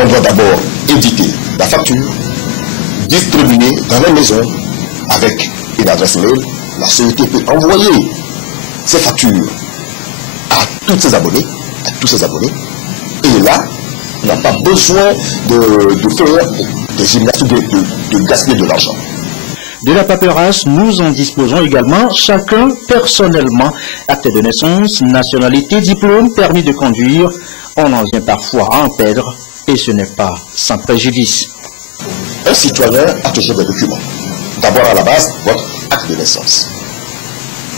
On doit d'abord éditer la facture, distribuer dans la maison avec une adresse mail. La société peut envoyer ces factures à tous ses abonnés, et là, on n'a pas besoin de faire des gymnastiques, de gaspiller de l'argent. De la paperasse, nous en disposons également, chacun personnellement. Acte de naissance, nationalité, diplôme, permis de conduire. On en vient parfois à en perdre, et ce n'est pas sans préjudice. Un citoyen a toujours des documents. D'abord à la base, votre acte de naissance.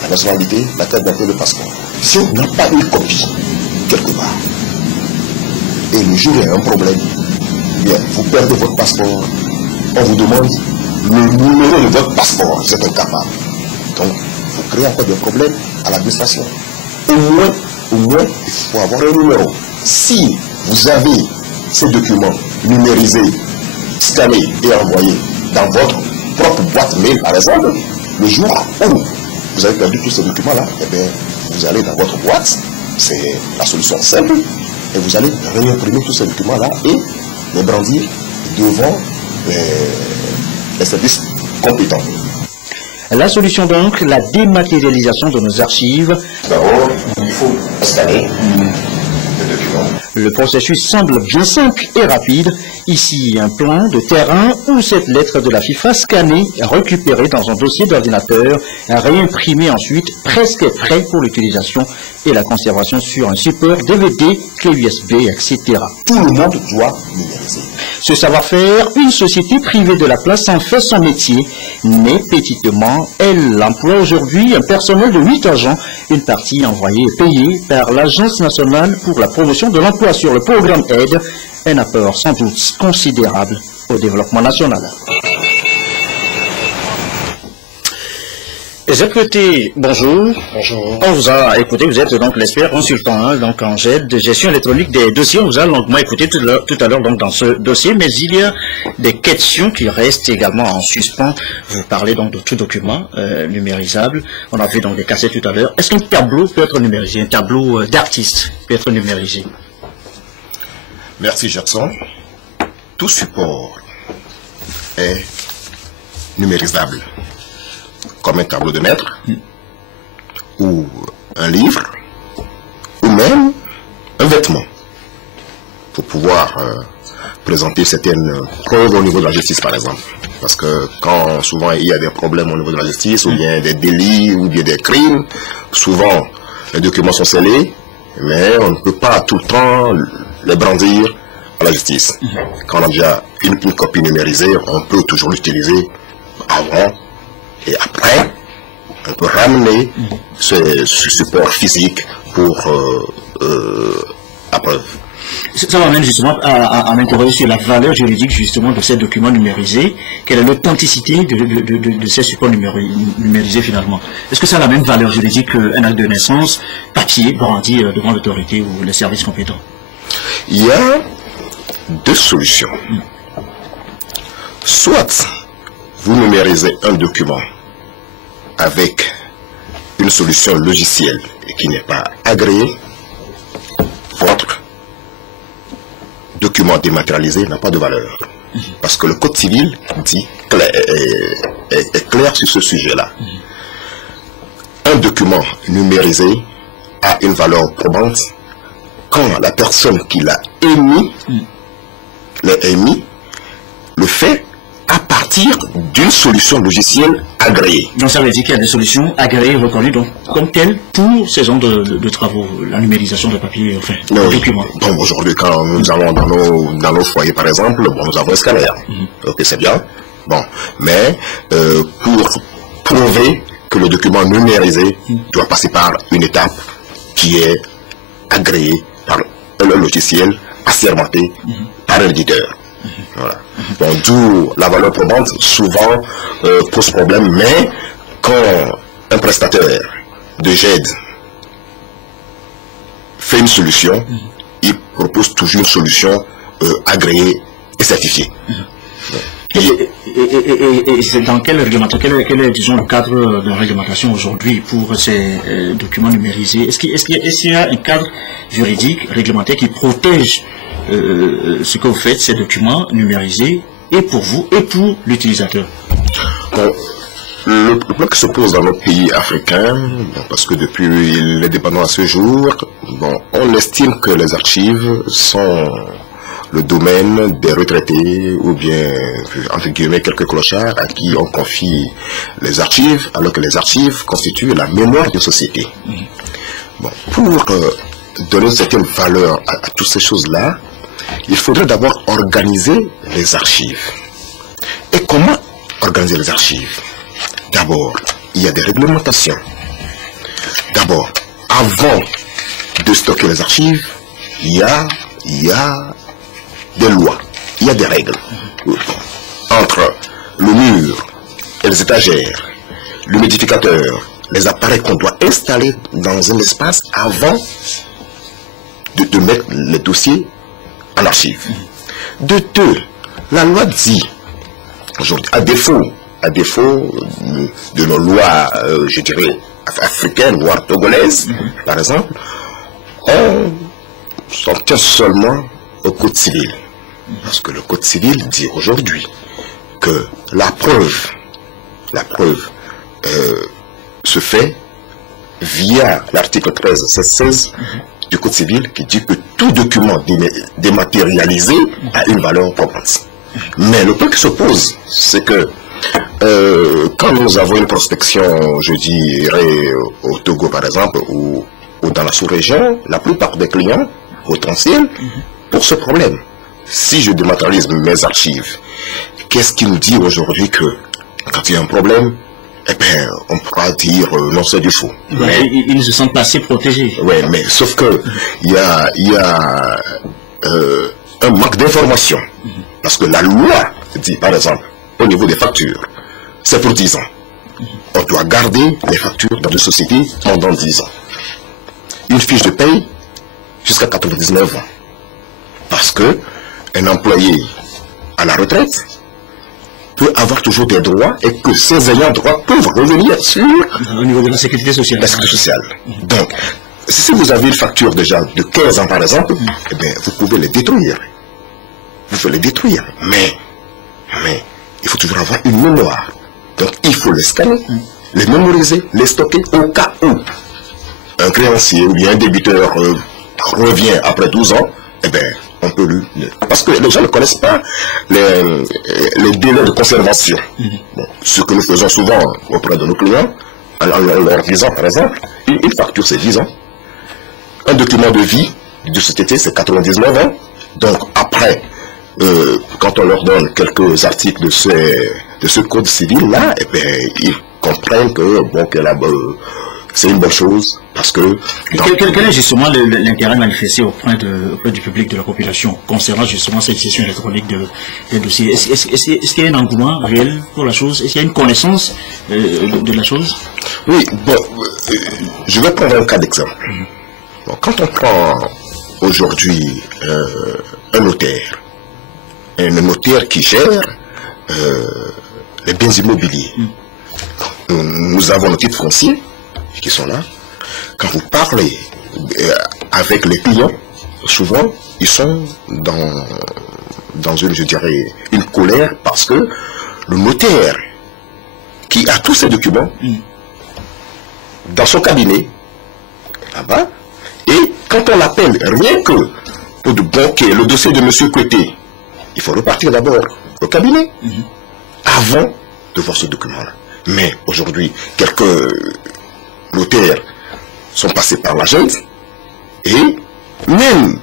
La nationalité, la carte d'identité, le passeport. Si on n'a pas une copie, quelque part, et le jour il y a un problème, bien, vous perdez votre passeport, on vous demande le numéro de votre passeport, vous êtes incapable. Donc, vous créez encore des problèmes à l'administration. Au moins, il faut avoir un numéro. Si vous avez ces documents numérisés, scannés et envoyés dans votre propre boîte mail, par exemple, le jour où vous avez perdu tous ces documents-là, eh bien, vous allez dans votre boîte, c'est la solution simple, et vous allez réimprimer tous ces documents-là et les brandir devant les services compétents. La solution donc, la dématérialisation de nos archives. D'abord, il faut installer les documents. Le processus semble bien simple et rapide. Ici, un plan de terrain ou cette lettre de la FIFA scannée, récupérée dans un dossier d'ordinateur, réimprimée ensuite, presque prêt pour l'utilisation et la conservation sur un support DVD, clé USB, etc. Tout le monde doit numériser. Ce savoir-faire, une société privée de la place en fait son métier. Mais petitement, elle emploie aujourd'hui un personnel de 8 agents, une partie envoyée et payée par l'Agence nationale pour la promotion de l'emploi sur le programme aide, un apport sans doute considérable au développement national. Exécuté, bonjour. Bonjour. On vous a écouté, vous êtes donc l'expert consultant donc en GED de gestion électronique des dossiers. On vous a longuement écouté tout à l'heure donc dans ce dossier, mais il y a des questions qui restent également en suspens. Vous parlez donc de tout document numérisable. On a vu donc des cassettes tout à l'heure. Est-ce qu'un tableau peut être numérisé? Un tableau d'artiste peut être numérisé? Merci Jackson. Tout support est numérisable, comme un tableau de maître, ou un livre, ou même un vêtement, pour pouvoir présenter certaines preuves au niveau de la justice, par exemple. Parce que quand souvent il y a des problèmes au niveau de la justice, ou bien des délits, ou bien des crimes, souvent les documents sont scellés, mais on ne peut pas tout le temps les brandir à la justice. Quand on a déjà une copie numérisée, on peut toujours l'utiliser avant et après. On peut ramener ce support physique pour la preuve. Ça m'amène justement à m'interroger sur la valeur juridique justement de ces documents numérisés. Quelle est l'authenticité de ces supports numérisés finalement? Est-ce que ça a la même valeur juridique qu'un acte de naissance, papier, brandi devant l'autorité ou les services compétents? Il y a deux solutions. Soit vous numérisez un document avec une solution logicielle qui n'est pas agréée, votre document dématérialisé n'a pas de valeur. Parce que le Code civil dit est clair sur ce sujet-là. Un document numérisé a une valeur probante quand la personne qui l'a émis, le fait à partir d'une solution logicielle agréée. Donc ça veut dire qu'il y a des solutions agréées, reconnues donc, comme telles pour ces genres de travaux, la numérisation de papier, enfin, de documents. Donc aujourd'hui, quand nous allons dans nos foyers par exemple, bon, nous avons un scanner. Ok, c'est bien. Bon, mais pour prouver que le document numérisé doit passer par une étape qui est agréée par un logiciel assermenté par l'éditeur. Voilà. Bon, d'où la valeur probante souvent pose problème, mais quand un prestataire de GED fait une solution, il propose toujours une solution agréée et certifiée. Et c'est dans quel est, disons, le cadre de réglementation aujourd'hui pour ces documents numérisés? Est-ce qu'il y a un cadre juridique réglementaire qui protège ce que vous faites, ces documents numérisés, et pour vous et pour l'utilisateur? Bon, le problème qui se pose dans notre pays africain, bon, parce que depuis l'indépendance à ce jour, bon, on estime que les archives sont le domaine des retraités ou bien, entre guillemets, quelques clochards à qui on confie les archives, alors que les archives constituent la mémoire d'une société. Bon, pour donner une certaine valeur à toutes ces choses-là, il faudrait d'abord organiser les archives. Et comment organiser les archives? D'abord, il y a des réglementations. D'abord, avant de stocker les archives, il y a des lois, il y a des règles. Entre le mur et les étagères, l'humidificateur, les appareils qu'on doit installer dans un espace avant de mettre les dossiers en archive. De deux, la loi dit, aujourd'hui, à défaut de nos lois, je dirais, africaines, voire togolaises, par exemple, on s'en tient seulement au Code civil. Parce que le Code civil dit aujourd'hui que la preuve se fait via l'article 13-16 du Code civil qui dit que tout document dématérialisé a une valeur probante. Mais le point qui se pose, c'est que quand nous avons une prospection, je dirais, au Togo par exemple, ou dans la sous-région, la plupart des clients potentiels, pour ce problème, si je dématérialise mes archives, qu'est-ce qui nous dit aujourd'hui que quand il y a un problème, eh bien, on pourra dire non, c'est du faux. Mais ils ne se sentent pas assez protégés. Oui, mais sauf que il y a un manque d'information. Parce que la loi dit, par exemple, au niveau des factures, c'est pour 10 ans. On doit garder les factures dans une société pendant 10 ans. Une fiche de paye jusqu'à 99 ans. Parce que un employé à la retraite peut avoir toujours des droits et que ces ayants droit peuvent revenir sur au niveau de la sécurité sociale. La sécurité sociale. Donc, si vous avez une facture déjà de 15 ans par exemple, eh bien, vous pouvez les détruire. Vous pouvez les détruire. Mais il faut toujours avoir une mémoire. Donc, il faut les scanner, les mémoriser, les stocker au cas où un créancier ou bien un débiteur revient après 12 ans, eh bien, on peut lui... Parce que les gens ne connaissent pas les délais de conservation. Bon, ce que nous faisons souvent auprès de nos clients, en leur disant, par exemple, une facture, c'est 10 ans. Un document de vie de société, c'est 99 ans. Donc, après, quand on leur donne quelques articles de ce code civil-là, eh bien, ils comprennent que, bon, c'est une bonne chose, parce que... Quel est justement l'intérêt manifesté auprès du public, de la population, concernant justement cette gestion électronique des dossiers? Est-ce qu'il y a un engouement réel pour la chose? Est-ce qu'il y a une connaissance de la chose? Oui, bon, je vais prendre un cas d'exemple. Bon, quand on prend aujourd'hui un notaire qui gère les biens immobiliers, nous avons nos titres fonciers qui sont là. Quand vous parlez avec les clients, souvent ils sont dans une, je dirais, une colère parce que le notaire qui a tous ces documents dans son cabinet là-bas, et quand on l'appelle rien que pour bloquer le dossier de M. Côté, il faut repartir d'abord au cabinet avant de voir ce document-là. Mais aujourd'hui, quelques notaires sont passés par l'agence et même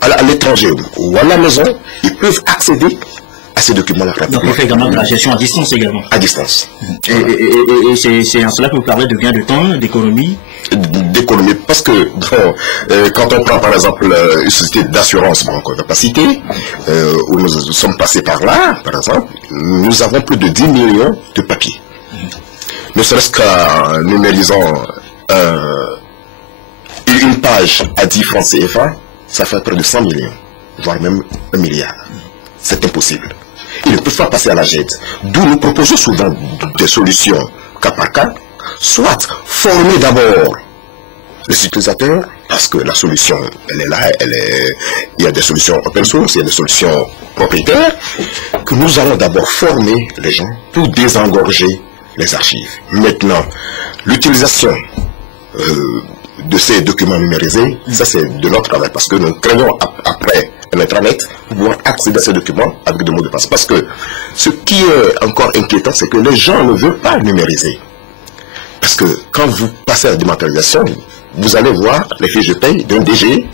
à l'étranger ou à la maison, ils peuvent accéder à ces documents-là rapidement. Donc on fait également de la gestion à distance également. À distance. Et c'est en cela que vous parlez de gain de temps, d'économie. D'économie, parce que bon, quand on prend par exemple une société d'assurance, bon, qu'on ne va pas citer, où nous sommes passés par là, par exemple, nous avons plus de 10 millions de papiers. Ne serait-ce qu'en numérisant une page à 10 francs CFA, ça fait près de 100 millions, voire même 1 milliard. C'est impossible. Ils ne peuvent pas passer à la GED. D'où nous proposons souvent des solutions cas par cas, soit former d'abord les utilisateurs parce que la solution, elle est là, il y a des solutions open source, il y a des solutions propriétaires, que nous allons d'abord former les gens pour désengorger les archives. Maintenant, l'utilisation de ces documents numérisés, ça c'est de notre travail, parce que nous craignons après l'intranet pouvoir accéder à ces documents avec des mots de passe. Parce que ce qui est encore inquiétant, c'est que les gens ne veulent pas numériser. Parce que quand vous passez à la dématérialisation, vous allez voir les fiches de paye d'un DG,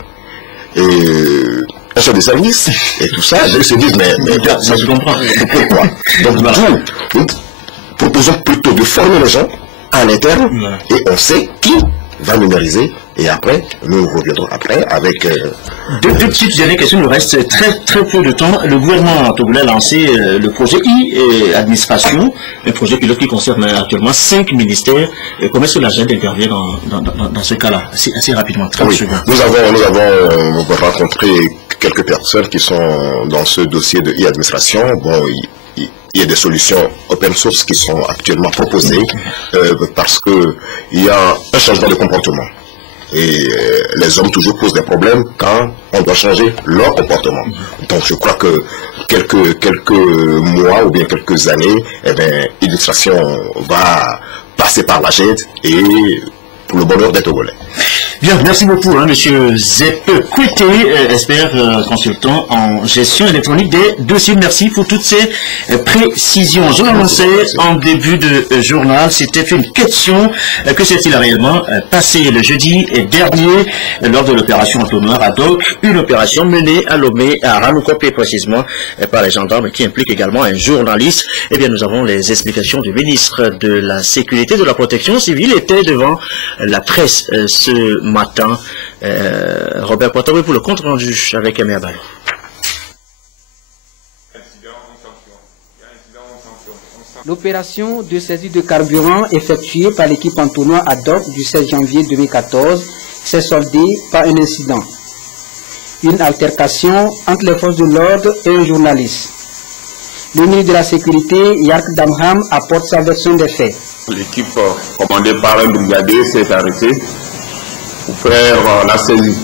un chef de service, et tout ça, ils se disent, mais ça se comprend. Pourquoi? Donc nous proposons plutôt de former les gens à l'interne, et on sait qui va numériser, et après, nous reviendrons après avec... Deux petites dernières questions, il nous reste très peu de temps. Le gouvernement togolais a lancé le projet e-administration, un projet pilote qui concerne actuellement 5 ministères. Comment est-ce que l'agenda intervient dans ce cas-là, assez rapidement, 30 secondes. Nous avons rencontré quelques personnes qui sont dans ce dossier de e-administration. Bon, il y a des solutions open source qui sont actuellement proposées parce qu'il y a un changement de comportement. Et les hommes toujours posent des problèmes quand on doit changer leur comportement. Donc je crois que quelques mois ou bien quelques années, l'administration va passer par la GED et pour le bonheur des Togolais. Bien, merci beaucoup, monsieur Zep Kouité, expert consultant en gestion électronique des dossiers. Merci pour toutes ces précisions. Je l'annonçais en début de journal, c'était une question. Que s'est-il réellement passé le jeudi dernier lors de l'opération Entonnoir ad hoc, une opération menée à Lomé, à Ranoukope précisément, par les gendarmes qui implique également un journaliste. Eh bien, nous avons les explications du ministre de la Sécurité et de la Protection civile était devant la presse ce matin. Robert Poitabé pour le compte rendu avec Aimé Abalo. L'opération de saisie de carburant effectuée par l'équipe Entonnoir ad hoc du 16 janvier 2014 s'est soldée par un incident. Une altercation entre les forces de l'ordre et un journaliste. Le ministre de la Sécurité, Yark Damham, apporte sa version des faits. L'équipe commandée par un brigadier s'est arrêtée pour faire la saisie.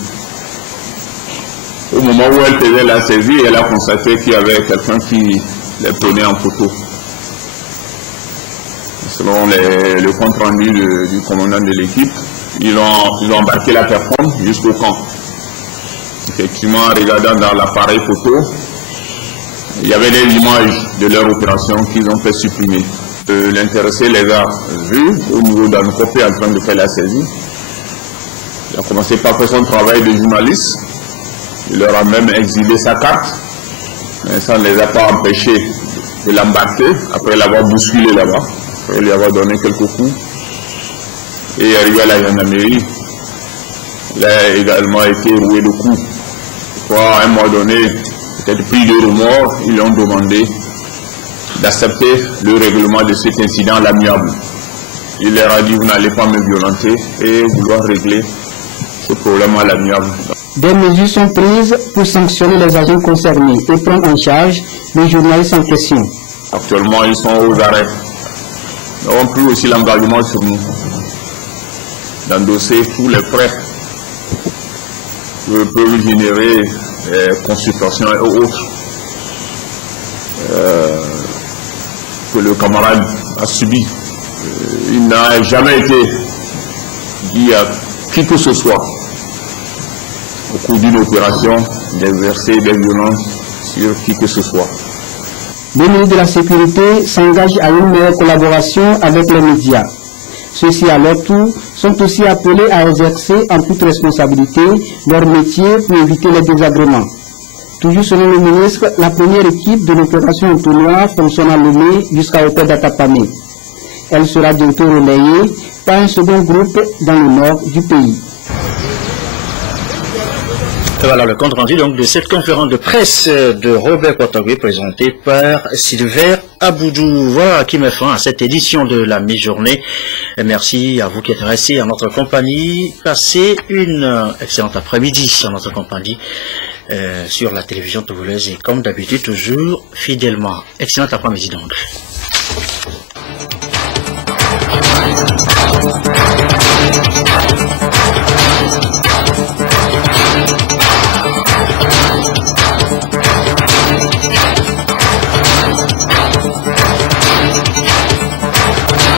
Au moment où elle faisait la saisie, elle a constaté qu'il y avait quelqu'un qui les prenait en photo. Selon le compte rendu du commandant de l'équipe, ils ont embarqué la personne jusqu'au camp. Effectivement, en regardant dans l'appareil photo, il y avait des images de leur opération qu'ils ont fait supprimer. L'intéressé les a vus au niveau d'un copie en train de faire la saisie. Il a commencé par faire son travail de journaliste. Il leur a même exhibé sa carte. Mais ça ne les a pas empêchés de l'embarquer après l'avoir bousculé là-bas. Après lui avoir donné quelques coups. Et arrivé à la gendarmerie, il a également été roué de coups. À un moment donné, peut-être pris de remords, ils lui ont demandé d'accepter le règlement de cet incident à l'amiable. Il leur a dit, vous n'allez pas me violenter et vouloir régler ce problème à l'amiable. Des mesures sont prises pour sanctionner les agents concernés et prendre en charge les journalistes en question. Actuellement, ils sont aux arrêts. Nous avons pris aussi l'engagement sur nous d'endosser tous les frais que peuvent générer consultations et autres que le camarade a subi. Il n'a jamais été dit à qui que ce soit au cours d'une opération d'exercer des violences sur qui que ce soit. Le ministre de la Sécurité s'engage à une meilleure collaboration avec les médias. Ceux-ci, à leur tour, sont aussi appelés à exercer en toute responsabilité leur métier pour éviter les désagréments. Toujours selon le ministre, la première équipe de l'opération Entonnoir fonctionne à Lomé jusqu'à Opé d'Atapamé. Elle sera bientôt relayée par un second groupe dans le nord du pays. Voilà le compte rendu donc de cette conférence de presse de Robert Poitabé présentée par Sylvain Aboudou. Voilà qui met fin à cette édition de la mi-journée. Merci à vous qui êtes restés en notre compagnie. Passez une excellente après-midi en notre compagnie sur la télévision togolaise et comme d'habitude toujours fidèlement. Excellent après-midi donc.